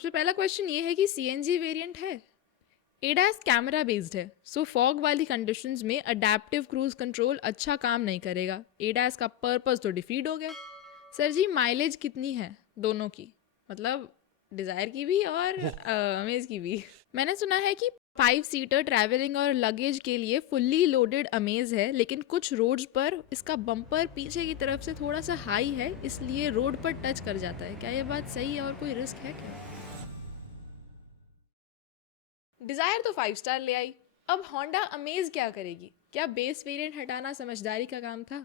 सबसे पहला क्वेश्चन ये है कि सीएनजी वेरिएंट है। एडास कैमरा बेस्ड है, सो फॉग वाली कंडीशंस में अडेप्टिव क्रूज कंट्रोल अच्छा काम नहीं करेगा। एडास का पर्पस तो डिफीट हो गया। सर जी माइलेज कितनी है दोनों की, मतलब डिज़ायर की भी और वो अमेज की भी। मैंने सुना है कि 5 सीटर ट्रैवलिंग और लगेज के लिए फुल्ली लोडेड अमेज है, लेकिन कुछ रोड्स पर इसका बम्पर पीछे की तरफ से थोड़ा सा हाई है, इसलिए रोड पर टच कर जाता है। क्या ये बात सही है और कोई रिस्क है क्या? डिज़ायर तो 5 स्टार ले आई, अब होंडा अमेज क्या करेगी? क्या बेस वेरिएंट हटाना समझदारी का काम था,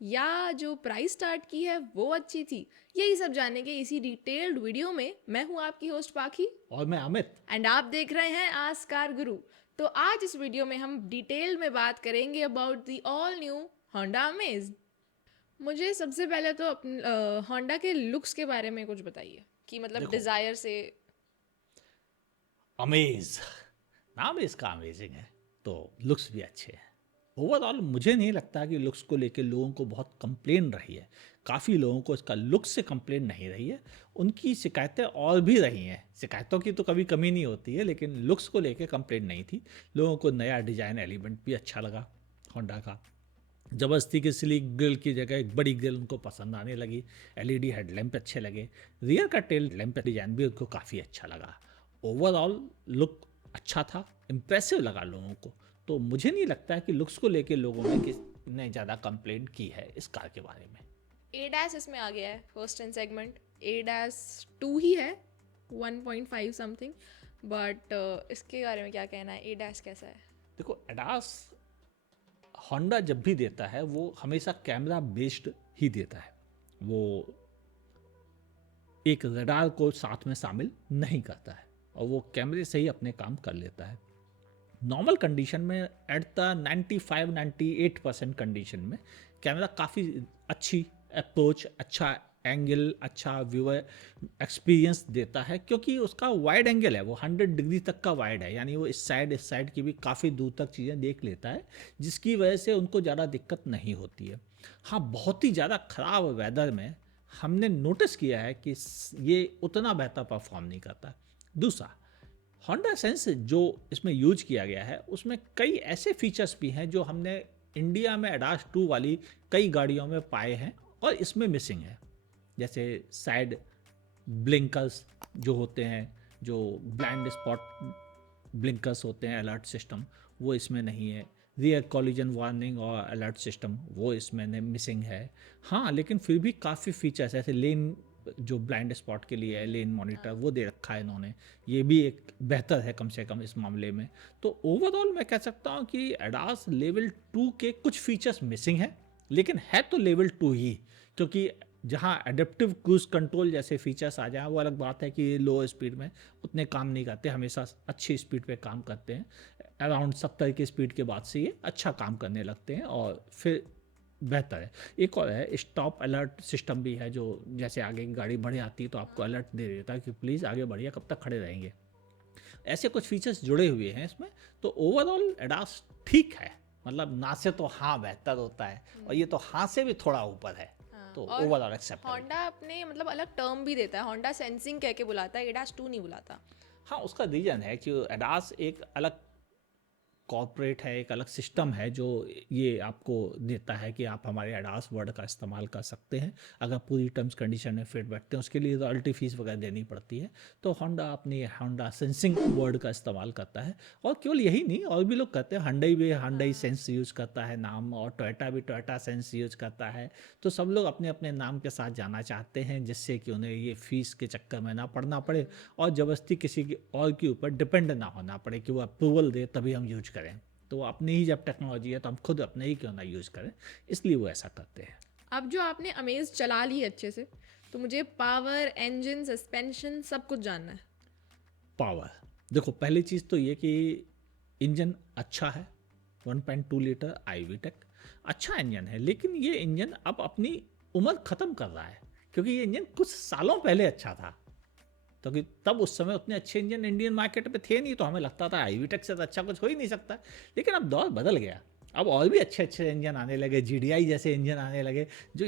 या जो प्राइस स्टार्ट की है वो अच्छी थी? यही सब जानेंगे इसी डिटेल्ड वीडियो में। मैं हूँ आपकी होस्ट पाखी, और मैं अमित। एंड आप देख रहे हैं आस्कार गुरु। तो आज इस वीडियो में हम डिटेल में बात करेंगे about the all new Honda amaze. मुझे सबसे पहले तो होंडा के लुक्स के बारे में कुछ बताइए कि मतलब देखो, डिज़ायर से। अमेज नाम इसका अमेजिंग है, तो लुक्स भी अच्छे हैं। ओवरऑल मुझे नहीं लगता कि लुक्स को लेके लोगों को बहुत कंप्लेन रही है। काफ़ी लोगों को इसका लुक्स से कंप्लेन नहीं रही है। उनकी शिकायतें और भी रही हैं। शिकायतों की तो कभी कमी नहीं होती है, लेकिन लुक्स को लेके कंप्लेन नहीं थी। लोगों को नया डिजाइन एलिमेंट भी अच्छा लगा होंडा का। ज़बरदस्ती की स्लीक ग्रिल की जगह एक बड़ी ग्रिल उनको पसंद आने लगी। एलईडी हेडलैम्प अच्छे लगे। रियर का टेल लैंप डिज़ाइन भी उनको काफ़ी अच्छा लगा। ओवरऑल लुक अच्छा था, इम्प्रेसिव लगा लोगों को। तो मुझे नहीं लगता है कि लुक्स को लेके लोगों ने कितने ज़्यादा कंप्लेन की है इस कार के बारे में। एडास इसमें आ गया है फर्स्ट इन सेगमेंट। एडास 2 ही है, 1.5 समथिंग। बट इसके बारे में क्या कहना है, एडास कैसा है? देखो, एडास होंडा जब भी देता है वो हमेशा कैमरा बेस्ड ही देता है। वो एक रडार को साथ में शामिल नहीं करता है, और वो कैमरे से ही अपने काम कर लेता है। नॉर्मल कंडीशन में एट द 95-98% कंडीशन में कैमरा काफ़ी अच्छी अप्रोच, अच्छा एंगल, अच्छा व्यूअर एक्सपीरियंस देता है, क्योंकि उसका वाइड एंगल है। वो 100 डिग्री तक का वाइड है, यानी वो इस साइड की भी काफ़ी दूर तक चीज़ें देख लेता है, जिसकी वजह से उनको ज़्यादा दिक्कत नहीं होती है। हाँ, बहुत ही ज़्यादा ख़राब वेदर में हमने नोटिस किया है कि ये उतना बेहतर परफॉर्म नहीं करता। दूसरा, होंडा सेंस जो इसमें यूज किया गया है उसमें कई ऐसे फीचर्स भी हैं जो हमने इंडिया में एडास 2 वाली कई गाड़ियों में पाए हैं और इसमें मिसिंग है। जैसे साइड ब्लिंकर्स जो होते हैं, जो ब्लाइंड स्पॉट ब्लिंकर्स होते हैं, अलर्ट सिस्टम, वो इसमें नहीं है। रियर कॉलिजन वार्निंग और अलर्ट सिस्टम वो इसमें मिसिंग है। हाँ, लेकिन फिर भी काफ़ी फीचर्स ऐसे लेन जो ब्लाइंड स्पॉट के लिए है, लेन मॉनिटर वो दे रखा है इन्होंने। ये भी एक बेहतर है कम से कम इस मामले में। तो ओवरऑल मैं कह सकता हूँ कि एडास लेवल 2 के कुछ फीचर्स मिसिंग हैं, लेकिन है तो लेवल 2 ही। क्योंकि जहाँ एडेप्टिव क्रूज कंट्रोल जैसे फीचर्स आ जाए वो अलग बात है कि लो स्पीड में उतने काम नहीं करते, हमेशा अच्छी स्पीड पे काम करते हैं। अराउंड 70 की स्पीड के बाद से ये अच्छा काम करने लगते हैं और फिर बेहतर है। एक और है, स्टॉप अलर्ट सिस्टम भी है, जो जैसे आगे की गाड़ी बढ़े आती है तो आपको अलर्ट दे देता है कि प्लीज़ आगे बढ़िए, कब तक खड़े रहेंगे। ऐसे कुछ फीचर्स जुड़े हुए हैं इसमें। तो ओवरऑल एडास ठीक है, मतलब ना से तो हाँ बेहतर होता है, और ये तो हाँ से भी थोड़ा ऊपर है। हाँ, तो और ओवरऑल एक्सेप्टेबल। होंडा अपने मतलब अलग टर्म भी देता है, होंडा सेंसिंग कह के बुलाता है, एडास 2 नहीं बुलाता। हाँ, उसका रीजन है कि एडास एक अलग कॉर्पोरेट है, एक अलग सिस्टम है जो ये आपको देता है कि आप हमारे एडास वर्ड का इस्तेमाल कर सकते हैं। अगर पूरी टर्म्स कंडीशन में फिट बैठते हैं उसके लिए रॉयल्टी फीस वगैरह देनी पड़ती है। तो होंडा अपनी होंडा सेंसिंग वर्ड का इस्तेमाल करता है, और केवल यही नहीं, और भी लोग करते हैं। हंडई भी हंडई सेंस यूज करता है नाम, और टोयोटा भी टोयोटा सेंस यूज करता है। तो सब लोग अपने अपने नाम के साथ जाना चाहते हैं, जिससे कि उन्हें ये फीस के चक्कर में ना पड़ना पड़े, और ज़बरदस्ती किसी की और के ऊपर डिपेंड ना होना पड़े कि वो अप्रूवल दे तभी हम यूज करें। तो अपनी ही जब टेक्नोलॉजी है तो हम खुद अपने ही क्यों ना यूज़ करें, इसलिए वो ऐसा करते हैं। अब जो आपने अमेज चला ली अच्छे से, तो मुझे पावर, इंजन, सस्पेंशन सब कुछ जानना है। पावर, देखो पहली चीज़ तो ये कि इंजन अच्छा है। 1.2 लीटर आई टेक अच्छा इंजन है, लेकिन ये इंजन अब अपनी उम्र ख़त्म कर रहा है, क्योंकि ये इंजन कुछ सालों पहले अच्छा था। तो कि तब उस समय उतने अच्छे इंजन इंडियन मार्केट में थे नहीं, तो हमें लगता था आई टेक से तो अच्छा कुछ हो ही नहीं सकता। लेकिन अब दौर बदल गया, अब और भी अच्छे अच्छे इंजन आने लगे, GDI जैसे इंजन आने लगे, जो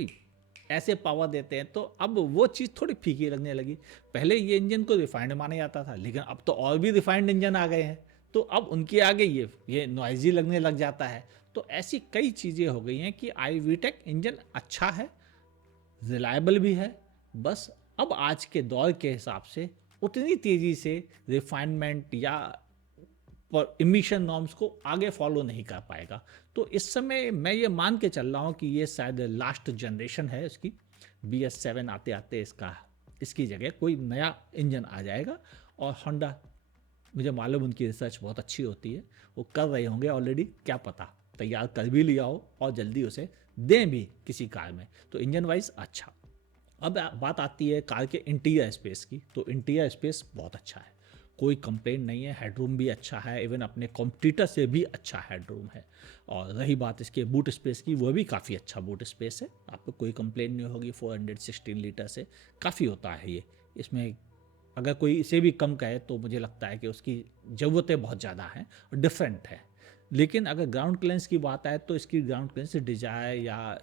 ऐसे पावर देते हैं, तो अब वो चीज़ थोड़ी फीकी लगने लगी। पहले ये इंजन को रिफाइंड माना जाता था, लेकिन अब तो और भी रिफाइंड इंजन आ गए हैं, तो अब उनके आगे ये नॉइजी लगने लग जाता है। तो ऐसी कई चीज़ें हो गई हैं कि आई वीटेक इंजन अच्छा है, रिलायबल भी है, बस अब आज के दौर के हिसाब से उतनी तेज़ी से रिफाइनमेंट या इमिशन नॉर्म्स को आगे फॉलो नहीं कर पाएगा। तो इस समय मैं ये मान के चल रहा हूँ कि ये शायद लास्ट जनरेशन है इसकी, BS7 आते आते इसकी जगह कोई नया इंजन आ जाएगा। और होंडा, मुझे मालूम उनकी रिसर्च बहुत अच्छी होती है, वो कर रहे होंगे ऑलरेडी, क्या पता तैयार कर भी लिया हो और जल्दी उसे दें भी किसी कार में। तो इंजन वाइज अच्छा। अब बात आती है कार के इंटीरियर स्पेस की, तो इंटीरियर स्पेस बहुत अच्छा है, कोई कंप्लेंट नहीं है, हेडरूम भी अच्छा है, इवन अपने कॉम्पिटिटर से भी अच्छा हेडरूम है। और रही बात इसके बूट स्पेस की, वो भी काफ़ी अच्छा बूट स्पेस है, आपको कोई कंप्लेंट नहीं होगी। 416 लीटर से काफ़ी होता है ये, इसमें अगर कोई इसे भी कम कहे तो मुझे लगता है कि उसकी ज़रूरतें बहुत ज़्यादा हैं और डिफरेंट है। लेकिन अगर ग्राउंड क्लियरेंस की बात आए तो इसकी ग्राउंड क्लियरेंस डिजायर या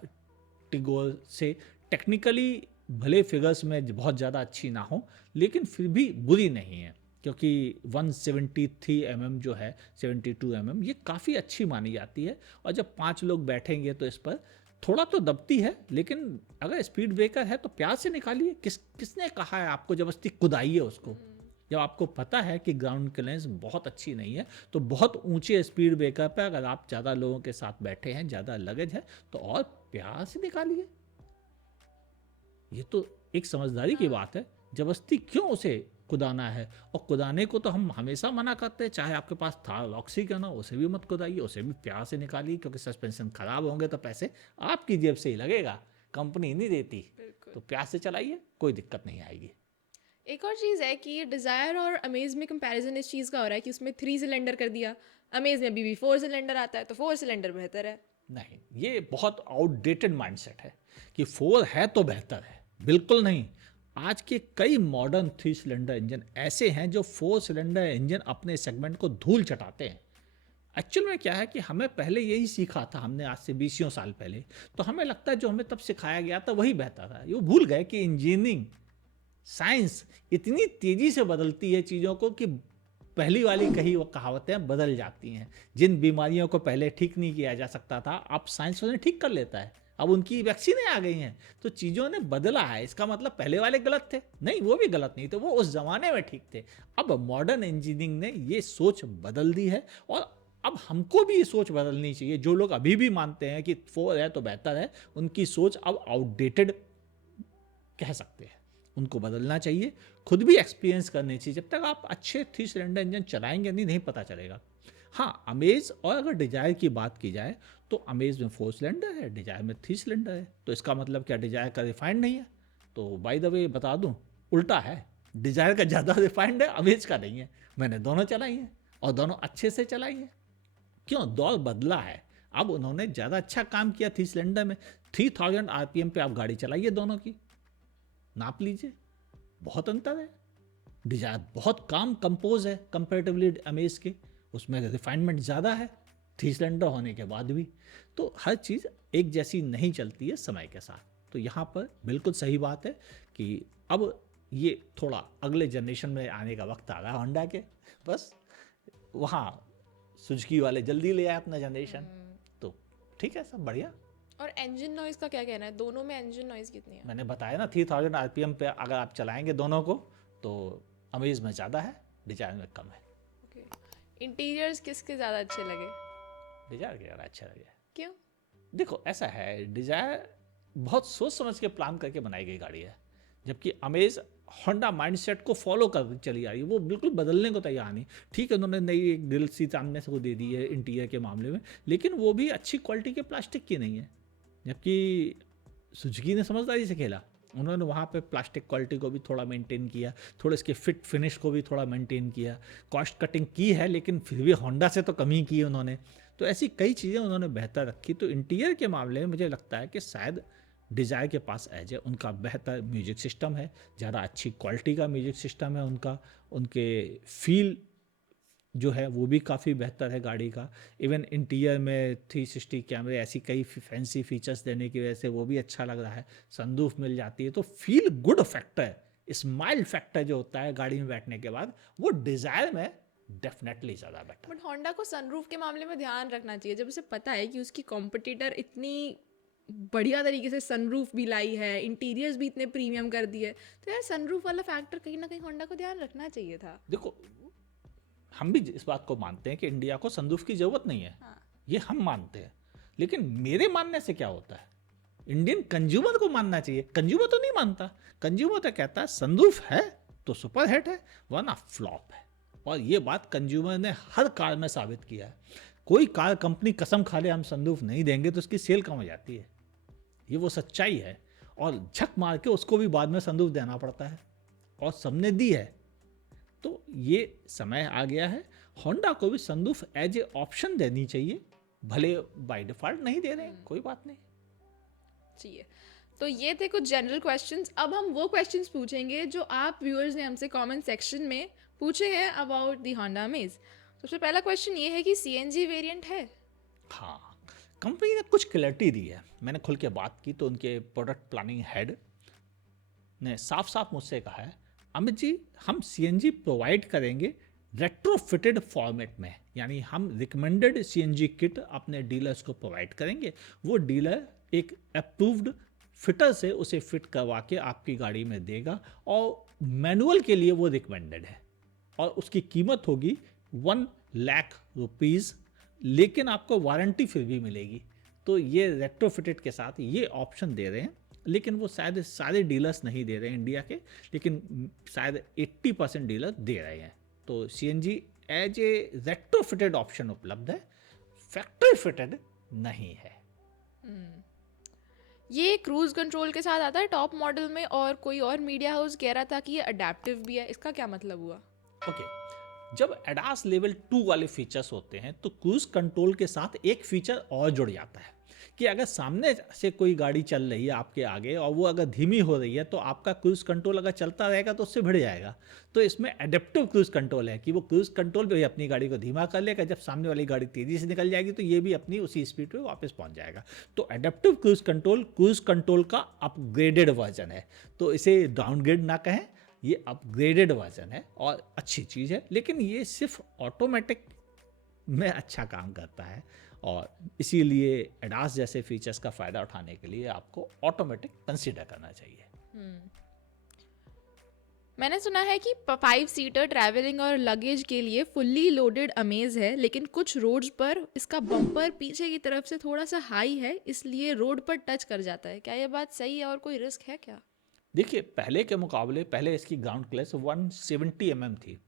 टिगोर से टेक्निकली भले फिगर्स में बहुत ज़्यादा अच्छी ना हो, लेकिन फिर भी बुरी नहीं है, क्योंकि 173 mm जो है 72 mm ये काफ़ी अच्छी मानी जाती है। और जब 5 लोग बैठेंगे तो इस पर थोड़ा तो दबती है, लेकिन अगर स्पीड ब्रेकर है तो प्यार से निकालिए। किसने कहा है आपको जबरदस्ती कुदाइए उसको? जब आपको पता है कि ग्राउंड क्लियरेंस बहुत अच्छी नहीं है, तो बहुत ऊंचे स्पीड ब्रेकर पर अगर आप ज़्यादा लोगों के साथ बैठे हैं, ज़्यादा लगेज है, तो और प्यार से निकालिए। ये तो एक समझदारी की बात है, जबरदस्ती क्यों उसे कुदाना है? और कुदाने को तो हम हमेशा मना करते हैं, चाहे आपके पास था लॉक्सी का ना, उसे भी मत कुदाइए, उसे भी प्यार से निकालिए, क्योंकि सस्पेंशन खराब होंगे तो पैसे आपकी जेब से ही लगेगा, कंपनी नहीं देती। तो प्यार से चलाइए, कोई दिक्कत नहीं आएगी। एक और चीज़ है कि डिज़ायर और अमेज में कंपैरिजन इस चीज़ का हो रहा है कि उसमें 3 सिलेंडर कर दिया, अमेज में अभी भी 4 सिलेंडर आता है, तो 4 सिलेंडर बेहतर है। नहीं, ये बहुत आउटडेटेड माइंडसेट है कि 4 है तो बेहतर है, बिल्कुल नहीं। आज के कई मॉडर्न 3 सिलेंडर इंजन ऐसे हैं जो 4 सिलेंडर इंजन अपने सेगमेंट को धूल चटाते हैं। एक्चुअल में क्या है कि हमें पहले यही सीखा था, हमने आज से 20 साल पहले, तो हमें लगता है जो हमें तब सिखाया गया था वही बेहतर था। ये भूल गए कि इंजीनियरिंग साइंस इतनी तेजी से बदलती है चीज़ों को कि पहली वाली कही वो कहावतें बदल जाती हैं। जिन बीमारियों को पहले ठीक नहीं किया जा सकता था, अब साइंस उन्हें ठीक कर लेता है, अब उनकी वैक्सीनें आ गई हैं, तो चीज़ों ने बदला है। इसका मतलब पहले वाले गलत थे? नहीं, वो भी गलत नहीं थे, वो उस जमाने में ठीक थे। अब मॉडर्न इंजीनियरिंग ने ये सोच बदल दी है, और अब हमको भी ये सोच बदलनी चाहिए। जो लोग अभी भी मानते हैं कि 4 है तो बेहतर है, उनकी सोच अब आउटडेटेड कह सकते हैं, उनको बदलना चाहिए, खुद भी एक्सपीरियंस करनी चाहिए। जब तक आप अच्छे 3 सिलेंडर इंजन चलाएंगे नहीं पता चलेगा। हाँ, अमेज और अगर डिजायर की बात की जाए तो अमेज में 4 सिलेंडर है, डिजायर में 3 सिलेंडर है, तो इसका मतलब क्या डिजायर का रिफाइंड नहीं है? तो बाय द वे बता दूं, उल्टा है, डिजायर का ज़्यादा रिफाइंड है, अमेज का नहीं है। मैंने दोनों चलाई हैं और दोनों अच्छे से चलाई हैं। क्यों? दौर बदला है, अब उन्होंने ज़्यादा अच्छा काम किया 3 सिलेंडर में। 3000 RPM पे आप गाड़ी चलाइए दोनों की, नाप लीजिए, बहुत अंतर है। डिजायर बहुत काम कंपोज है कंपेरेटिवली अमेज के, उसमें रिफाइनमेंट ज़्यादा है 3 सिलेंडर होने के बाद भी। तो हर चीज़ एक जैसी नहीं चलती है समय के साथ। तो यहाँ पर बिल्कुल सही बात है कि अब ये थोड़ा अगले जनरेशन में आने का वक्त आ रहा है होंडा के, बस वहाँ सुजुकी वाले जल्दी ले आए अपना जनरेशन, तो ठीक है, सब बढ़िया। और इंजन नॉइज का क्या कहना है? दोनों में इंजन नॉइज कितनी है? मैंने बताया ना, 3000 RPM पे अगर आप चलाएंगे दोनों को तो अमेज में ज़्यादा है, डिजायर में कम है। ओके, इंटीरियर्स किसके ज़्यादा अच्छे लगे? डिजायर के ज़्यादा अच्छा लगे। क्यों? देखो ऐसा है, डिजायर बहुत सोच समझ के प्लान करके बनाई गई गाड़ी है, जबकि अमेज होंडा माइंडसेट को फॉलो कर चली आ रही है, वो बिल्कुल बदलने को तैयार नहीं। ठीक है, उन्होंने नई एक ग्रिल सी सामने से वो दे दी है इंटीरियर के मामले में, लेकिन वो भी अच्छी क्वालिटी के प्लास्टिक की नहीं है। जबकि सुजुकी ने समझदारी से खेला, उन्होंने वहाँ पे प्लास्टिक क्वालिटी को भी थोड़ा मेंटेन किया, थोड़ा इसके फिट फिनिश को भी थोड़ा मेंटेन किया, कॉस्ट कटिंग की है, लेकिन फिर भी होंडा से तो कमी की है उन्होंने। तो ऐसी कई चीज़ें उन्होंने बेहतर रखी। तो इंटीरियर के मामले में मुझे लगता है कि शायद डिज़ायर के पास एज है, उनका बेहतर म्यूजिक सिस्टम है, ज़्यादा अच्छी क्वालिटी का म्यूजिक सिस्टम है उनका, उनके फील जो है वो भी काफ़ी बेहतर है गाड़ी का। इवन इंटीरियर में 360 कैमरे, ऐसी कई फैंसी फीचर्स देने की वजह से वो भी अच्छा लग रहा है। सनरूफ मिल जाती है, तो feel good factor, smile factor जो होता है गाड़ी में बैठने के बाद, वो डिज़ायर में डेफिनेटली ज़्यादा बेटर। बट होंडा को सनरूफ के मामले में ध्यान रखना चाहिए, जब उसे पता है कि उसकी कॉम्पिटिटर इतनी बढ़िया तरीके से सनरूफ भी लाई है, इंटीरियर्स भी इतने प्रीमियम कर दिए, तो यार सनरूफ वाला फैक्टर कहीं ना कहीं होंडा को ध्यान रखना चाहिए था। देखो, हम भी इस बात को मानते हैं कि इंडिया को सनरूफ की ज़रूरत नहीं है, हाँ। ये हम मानते हैं। लेकिन मेरे मानने से क्या होता है, इंडियन कंज्यूमर को मानना चाहिए। कंज्यूमर तो नहीं मानता, कंज्यूमर तो कहता है सनरूफ है तो सुपर हिट है, वरना फ्लॉप है। और ये बात कंज्यूमर ने हर कार में साबित किया है। कोई कार कंपनी कसम खा ले हम सनरूफ नहीं देंगे तो उसकी सेल कम हो जाती है, ये वो सच्चाई है। और झक मार के उसको भी बाद में सनरूफ देना पड़ता है, और सबने दी है। तो ये समय आ गया है, होंडा को भी सनरूफ एज ए ऑप्शन देनी चाहिए। भले बाय डिफॉल्ट नहीं दे रहे हैं, कोई बात नहीं। चाहिए। तो ये थे कुछ जनरल क्वेश्चंस। अब हम वो क्वेश्चंस पूछेंगे जो आप व्यूअर्स ने हमसे कमेंट सेक्शन में पूछे हैं अबाउट दी होंडा अमेज। सबसे पहला क्वेश्चन ये है कि सीएनजी वेरिएंट है? हाँ, कंपनी ने कुछ क्लैरिटी दी है। मैंने खुल के बात की तो उनके प्रोडक्ट प्लानिंग हेड ने साफ साफ मुझसे कहा है, अमित जी हम सीएनजी प्रोवाइड करेंगे रेट्रोफिटेड फॉर्मेट में, यानी हम रिकमेंडेड सीएनजी किट अपने डीलर्स को प्रोवाइड करेंगे। वो डीलर एक अप्रूव्ड फिटर से उसे फिट करवा के आपकी गाड़ी में देगा, और मैनुअल के लिए वो रिकमेंडेड है, और उसकी कीमत होगी 1 लाख रुपीज़, लेकिन आपको वारंटी फिर भी मिलेगी। तो ये रेट्रोफिटेड के साथ ये ऑप्शन दे रहे हैं, लेकिन वो शायद सारे डीलर्स नहीं दे रहे हैं इंडिया के, लेकिन शायद 80% डीलर दे रहे हैं। तो CNG as a retrofitted option उपलब्ध है, फैक्ट्री फिटेड नहीं है। ये क्रूज कंट्रोल के साथ आता है टॉप मॉडल में, और कोई और मीडिया हाउस कह रहा था कि ये अडेप्टिव भी है, इसका क्या मतलब हुआ? ओके, जब एडास लेवल 2 वाले फीचर्स होते हैं तो क्रूज कंट्रोल के साथ एक फीचर और जुड़ जाता है कि अगर सामने से कोई गाड़ी चल रही है आपके आगे और वो अगर धीमी हो रही है, तो आपका क्रूज कंट्रोल अगर चलता रहेगा तो उससे भिड़ जाएगा। तो इसमें एडेप्टिव क्रूज कंट्रोल है कि वो क्रूज कंट्रोल भी अपनी गाड़ी को धीमा कर लेगा, जब सामने वाली गाड़ी तेजी से निकल जाएगी तो ये भी अपनी उसी स्पीड पे वापस पहुंच जाएगा। तो एडेप्टिव क्रूज कंट्रोल का अपग्रेडेड वर्जन है, तो इसे डाउनग्रेड ना कहें, ये अपग्रेडेड वर्जन है और अच्छी चीज़ है। लेकिन ये सिर्फ ऑटोमेटिक में अच्छा काम करता है, और इसीलिए एडास जैसे फीचर्स का फ़ायदा उठाने के लिए आपको ऑटोमेटिक कंसीडर करना चाहिए। मैंने सुना है कि 5 सीटर ट्रैवलिंग और लगेज के लिए फुल्ली लोडेड अमेज है, लेकिन कुछ रोड्स पर इसका बम्पर पीछे की तरफ से थोड़ा सा हाई है, इसलिए रोड पर टच कर जाता है। क्या ये बात सही है और कोई रिस्क है क्या? देखिए, पहले के मुकाबले पहले इसकी ग्राउंड क्लियरेंस 170 थी,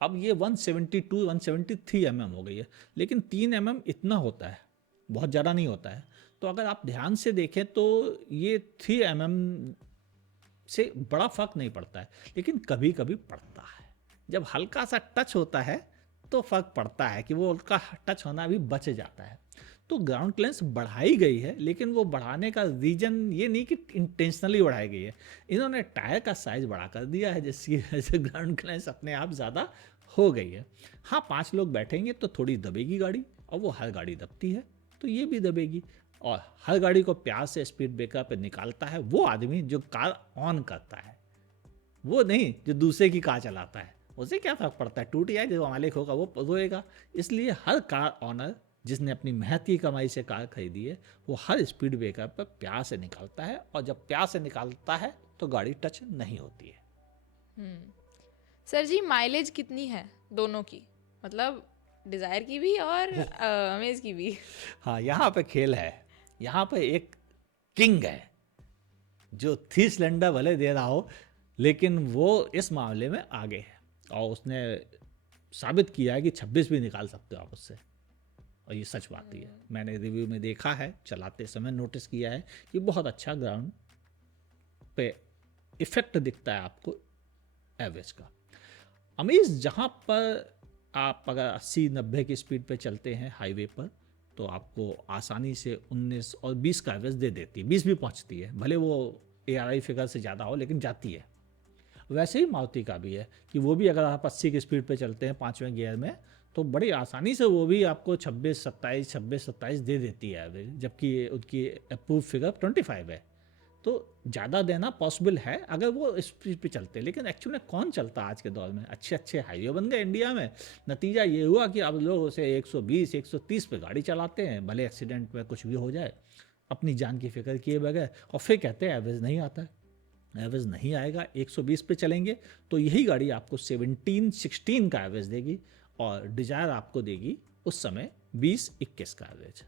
अब ये 172 173 हो गई है। लेकिन 3 इतना होता है, बहुत ज़्यादा नहीं होता है। तो अगर आप ध्यान से देखें तो ये 3 से बड़ा फर्क नहीं पड़ता है, लेकिन कभी कभी पड़ता है। जब हल्का सा टच होता है तो फर्क पड़ता है कि वो उनका टच होना भी बच जाता है। तो ग्राउंड क्लियरेंस बढ़ाई गई है, लेकिन वो बढ़ाने का रीजन ये नहीं कि इंटेंशनली बढ़ाई गई है, इन्होंने टायर का साइज बड़ा कर दिया है, जिसकी वजह से ग्राउंड क्लियरेंस अपने आप ज़्यादा हो गई है। हाँ, 5 लोग बैठेंगे तो थोड़ी दबेगी गाड़ी, और वो हर गाड़ी दबती है, तो ये भी दबेगी। और हर गाड़ी को प्यार से स्पीड ब्रेकर पे निकालता है वो आदमी जो कार ऑन करता है, वो नहीं जो दूसरे की कार चलाता है। उसे क्या फर्क पड़ता है, टूट जाए, जो मालिक होगा वो रोएगा। इसलिए हर कार ऑनर जिसने अपनी मेहनत की कमाई से कार खरीदी है, वो हर स्पीड ब्रेकर पर प्यार से निकालता है, और जब प्यार से निकालता है तो गाड़ी टच नहीं होती है। सर जी, माइलेज कितनी है दोनों की, मतलब डिज़ायर की भी और अमेज की भी? हाँ, यहाँ पे खेल है। यहाँ पे एक किंग है जो 3 सिलेंडर भले दे रहा हो, लेकिन वो इस मामले में आगे है, और उसने साबित किया है कि 26 भी निकाल सकते हो आप उससे, और ये सच बात ही है। मैंने रिव्यू में देखा है, चलाते समय नोटिस किया है कि बहुत अच्छा ग्राउंड पे इफेक्ट दिखता है आपको एवरेज का। अमेज जहाँ पर आप अगर 80-90 की स्पीड पे चलते हैं हाईवे पर, तो आपको आसानी से 19 और 20 का एवरेज दे देती है, 20 भी पहुँचती है, भले वो ARI फिगर से ज़्यादा हो, लेकिन जाती है। वैसे ही मारुति का भी है कि वो भी अगर आप 80 की स्पीड पे चलते हैं 5वें गियर में तो बड़ी आसानी से वो भी आपको 26-27 दे देती है एवरेज, जबकि उनकी अप्रूव फिगर 25 है। तो ज़्यादा देना पॉसिबल है अगर वो स्पीड पे चलते हैं, लेकिन एक्चुअली में कौन चलता आज के दौर में? अच्छे अच्छे हाईवे बन गए इंडिया में, नतीजा ये हुआ कि अब लोग उसे 120-130 पे गाड़ी चलाते हैं, भले एक्सीडेंट में कुछ भी हो जाए, अपनी जान की फिक्र किए बगैर, और फिर कहते हैं एवरेज नहीं आता है। एवरेज नहीं आएगा, 120 पे चलेंगे तो यही गाड़ी आपको 17-16 का एवरेज देगी और डिजायर आपको देगी उस समय 20-21 का एवरेज।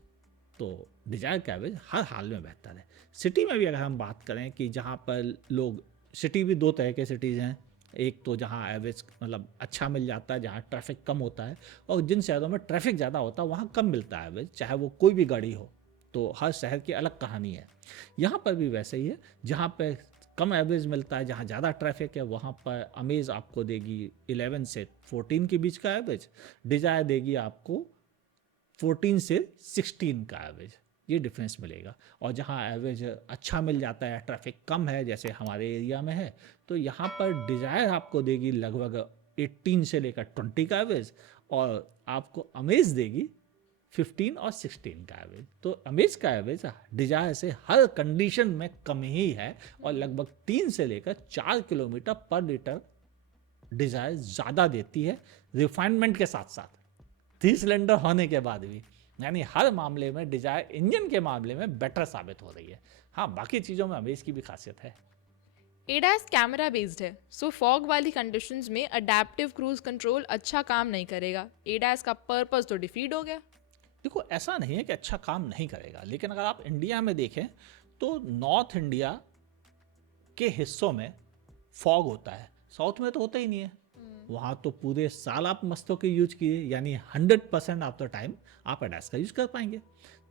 तो डिजायर का एवरेज हर हाल में बेहतर है। सिटी में भी अगर हम बात करें कि जहाँ पर लोग, सिटी भी दो तरह के सिटीज़ हैं, एक तो जहाँ एवरेज मतलब अच्छा मिल जाता है, जहाँ ट्रैफिक कम होता है, और जिन शहरों में ट्रैफिक ज़्यादा होता है वहाँ कम मिलता है एवरेज, चाहे वो कोई भी गाड़ी हो। तो हर शहर की अलग कहानी है। यहाँ पर भी वैसे ही है, जहाँ पर कम एवरेज मिलता है, जहाँ ज़्यादा ट्रैफिक है, वहाँ पर अमेज आपको देगी 11 से 14 के बीच का एवरेज, डिजायर देगी आपको 14 से 16 का एवरेज, ये डिफरेंस मिलेगा। और जहाँ एवरेज अच्छा मिल जाता है, ट्रैफिक कम है जैसे हमारे एरिया में है, तो यहाँ पर डिज़ायर आपको देगी लगभग 18 से लेकर 20 का एवरेज, और आपको अमेज देगी 15 और 16 का एवरेज। तो अमेज का एवरेज डिज़ायर से हर कंडीशन में कम ही है, और लगभग 3 से लेकर 4 किलोमीटर पर लीटर डिज़ायर ज़्यादा देती है, रिफाइनमेंट के साथ साथ 3 सिलेंडर होने के बाद भी। यानी हर मामले में डिजायर इंजन के मामले में बेटर साबित हो रही है। हाँ, बाकी चीज़ों में अमेज की भी खासियत है। एडास कैमरा बेस्ड है, सो फॉग वाली कंडीशंस में अडेप्टिव क्रूज कंट्रोल अच्छा काम नहीं करेगा। एडास का पर्पस तो डिफीट हो गया। देखो, ऐसा नहीं है कि अच्छा काम नहीं करेगा, लेकिन अगर आप इंडिया में देखें तो नॉर्थ इंडिया के हिस्सों में फॉग होता है, साउथ में तो होता ही नहीं है। वहाँ तो पूरे साल आप मस्तों के यूज किए, यानी 100% ऑफ द टाइम आप एडास का यूज कर पाएंगे।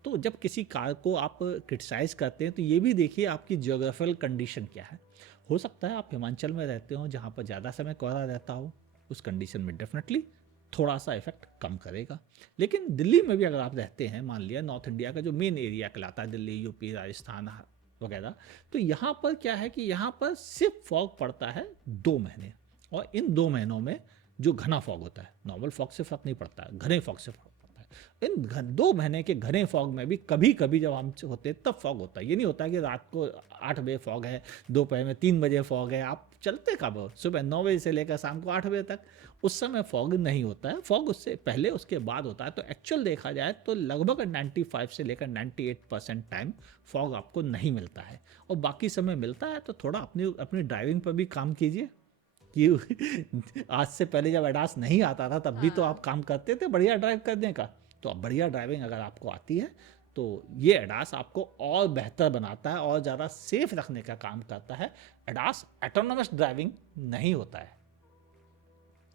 तो जब किसी कार को आप क्रिटिसाइज करते हैं तो ये भी देखिए आपकी जियोग्राफिकल कंडीशन क्या है। हो सकता है आप हिमाचल में रहते हो जहाँ पर ज़्यादा समय कोहरा रहता हो, उस कंडीशन में डेफिनेटली थोड़ा सा इफेक्ट कम करेगा। लेकिन दिल्ली में भी अगर आप रहते हैं, मान लिया नॉर्थ इंडिया का जो मेन एरिया कहलाता है, दिल्ली, यूपी, राजस्थान वगैरह, तो यहाँ पर क्या है कि यहाँ पर सिर्फ फॉग पड़ता है 2 महीने, और इन 2 महीनों में जो घना फॉग होता है, नॉर्मल फॉग से फर्क नहीं पड़ता है, घने फॉग से फर्क पड़ता है। इन 2 महीने के घने फॉग में भी कभी कभी जब हम होते हैं तब फॉग होता है। ये नहीं होता कि रात को 8 बजे फॉग है, दोपहर में 3 बजे फॉग है। आप चलते कब हो? सुबह 9 बजे से लेकर शाम को 8 बजे तक, उस समय फॉग नहीं होता है। फॉग उससे पहले उसके बाद होता है। तो एक्चुअल देखा जाए तो लगभग 95 से लेकर 98% टाइम फॉग आपको नहीं मिलता है, और बाकी समय मिलता है। तो थोड़ा अपनी अपनी ड्राइविंग पर भी काम कीजिए कि आज से पहले जब एडास नहीं आता था तब भी तो आप काम करते थे बढ़िया ड्राइव करने का। तो अब बढ़िया ड्राइविंग अगर आपको आती है तो ये एडास आपको और बेहतर बनाता है और ज़्यादा सेफ रखने का काम करता है। एडास ऑटोनोमस ड्राइविंग नहीं होता है।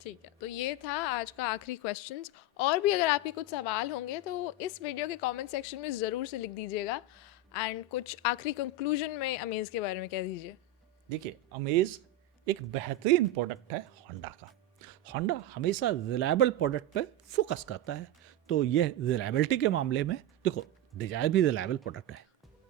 ठीक है, तो ये था आज का आखिरी क्वेश्चंस। और भी अगर आपके कुछ सवाल होंगे तो इस वीडियो के कमेंट सेक्शन में ज़रूर से लिख दीजिएगा। एंड कुछ आखिरी कंक्लूजन में अमेज के बारे में कह दीजिए। देखिए, अमेज एक बेहतरीन प्रोडक्ट है होंडा का। होंडा हमेशा रिलायबल प्रोडक्ट पे फोकस करता है। तो ये रिलायबिलिटी के मामले में देखो, डिजायर भी रिलायबल प्रोडक्ट है,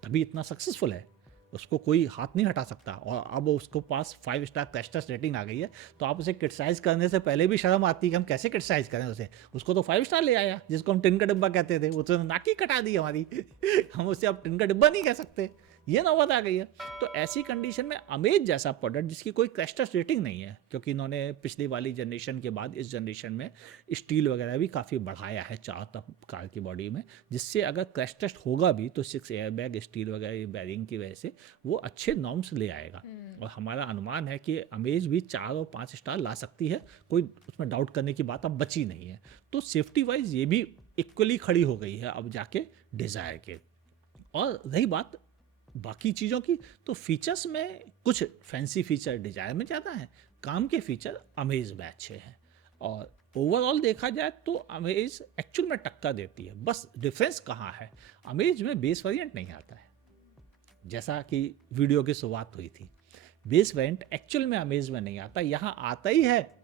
तभी इतना सक्सेसफुल है, उसको कोई हाथ नहीं हटा सकता। और अब उसको पास 5 स्टार टेस्टर्स रेटिंग आ गई है, तो आप उसे क्रिटिसाइज करने से पहले भी शर्म आती है कि हम कैसे क्रिटिसाइज करें उसे। उसको तो 5 स्टार ले आया, जिसको हम टिन का डिब्बा कहते थे, वो तो नाक ही कटा दी हमारी हम उसे अब टिन का डिब्बा नहीं कह सकते, ये नौबत आ गई है। तो ऐसी कंडीशन में अमेज जैसा प्रोडक्ट जिसकी कोई क्रैश टेस्ट रेटिंग नहीं है, क्योंकि इन्होंने पिछली वाली जनरेशन के बाद इस जनरेशन में स्टील वगैरह भी काफ़ी बढ़ाया है चारों तरफ कार की बॉडी में, जिससे अगर क्रैश टेस्ट होगा भी तो 6 एयरबैग, स्टील वगैरह बैरिंग की वजह से वो अच्छे नॉर्म्स ले आएगा। और हमारा अनुमान है कि अमेज भी 4 और 5 स्टार ला सकती है, कोई उसमें डाउट करने की बात अब बची नहीं है। तो सेफ्टी वाइज ये भी इक्वली खड़ी हो गई है अब जाके डिज़ायर के। और रही बात बाकी चीज़ों की, तो फीचर्स में कुछ फैंसी फीचर डिजायर में ज़्यादा हैं, काम के फीचर अमेज में अच्छे हैं। और ओवरऑल देखा जाए तो अमेज एक्चुअल में टक्कर देती है। बस डिफरेंस कहाँ है, अमेज में बेस वेरिएंट नहीं आता है, जैसा कि वीडियो की शुरुआत हुई थी। बेस वेरिएंट एक्चुअल में अमेज में नहीं आता, यहाँ आता ही है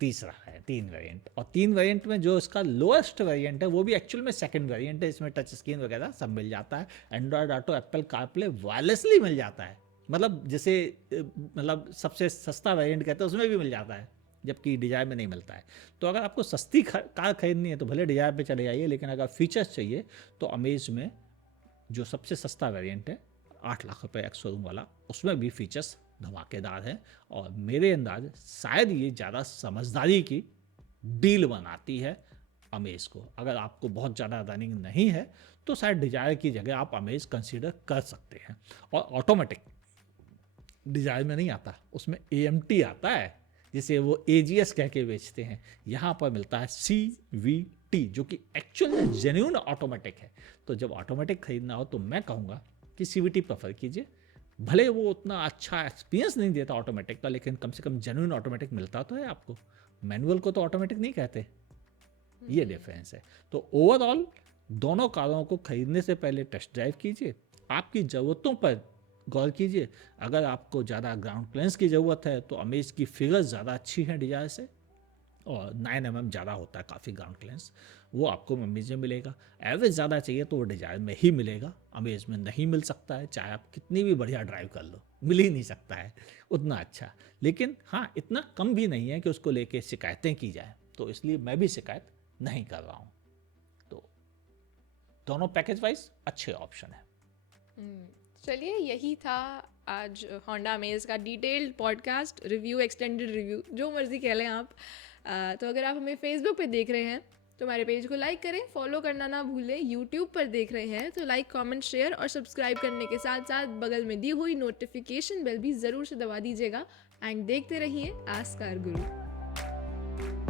तीसरा है 3 वेरिएंट। और 3 वेरिएंट में जो इसका लोएस्ट वेरिएंट है वो भी एक्चुअल में सेकंड वेरिएंट है। इसमें टच स्क्रीन वगैरह सब मिल जाता है, Android Auto, Apple CarPlay wirelessly मिल जाता है। मतलब जैसे मतलब सबसे सस्ता वेरिएंट कहते हैं उसमें भी मिल जाता है, जबकि डिजायर में नहीं मिलता है। तो अगर आपको सस्ती कार खरीदनी है तो भले डिजायर पे चले जाइए, लेकिन अगर फीचर्स चाहिए तो अमेज में जो सबसे सस्ता वेरिएंट है 8 लाख रुपए एक्स शोरूम वाला, उसमें भी फीचर्स धमाकेदार है। और मेरे अंदाज शायद ये ज़्यादा समझदारी की डील बनाती है अमेज को। अगर आपको बहुत ज़्यादा रनिंग नहीं है तो शायद डिजायर की जगह आप अमेज कंसीडर कर सकते हैं। और ऑटोमेटिक डिजायर में नहीं आता, उसमें AMT आता है, जिसे वो AGS कह के बेचते हैं। यहाँ पर मिलता है CVT, जो कि एक्चुअल में जेन्युइन ऑटोमेटिक है। तो जब ऑटोमेटिक खरीदना हो तो मैं कहूँगा कि CVT प्रेफर कीजिए। भले वो उतना अच्छा एक्सपीरियंस नहीं देता ऑटोमेटिक का, लेकिन कम से कम जेन्युइन ऑटोमेटिक मिलता तो है आपको। मैनुअल को तो ऑटोमेटिक नहीं कहते, ये डिफरेंस है। तो ओवरऑल दोनों कारों को खरीदने से पहले टेस्ट ड्राइव कीजिए, आपकी ज़रूरतों पर गौर कीजिए। अगर आपको ज़्यादा ग्राउंड क्लियरेंस की ज़रूरत है तो अमेज की फिगर्स ज़्यादा अच्छी हैं डिजायर से, और 9 mm ज़्यादा होता है काफ़ी ग्राउंड क्लियरेंस, वो आपको अमेज में मिलेगा। एवरेज ज़्यादा चाहिए तो वो डिजायर में ही मिलेगा, अमेज में नहीं मिल सकता है। चाहे आप कितनी भी बढ़िया ड्राइव कर लो, मिल ही नहीं सकता है उतना अच्छा। लेकिन हाँ, इतना कम भी नहीं है कि उसको लेके शिकायतें की जाए, तो इसलिए मैं भी शिकायत नहीं कर रहा हूँ। तो दोनों पैकेज वाइज अच्छे ऑप्शन है। चलिए, यही था आज होंडा अमेज का detailed podcast review, extended review, जो मर्जी कह लें आप। तो अगर आप हमें फेसबुक पे देख रहे हैं तो हमारे पेज को लाइक करें, फॉलो करना ना भूलें। यूट्यूब पर देख रहे हैं तो लाइक, कमेंट, शेयर और सब्सक्राइब करने के साथ साथ बगल में दी हुई नोटिफिकेशन बेल भी ज़रूर से दबा दीजिएगा। एंड देखते रहिए आस्कार गुरु।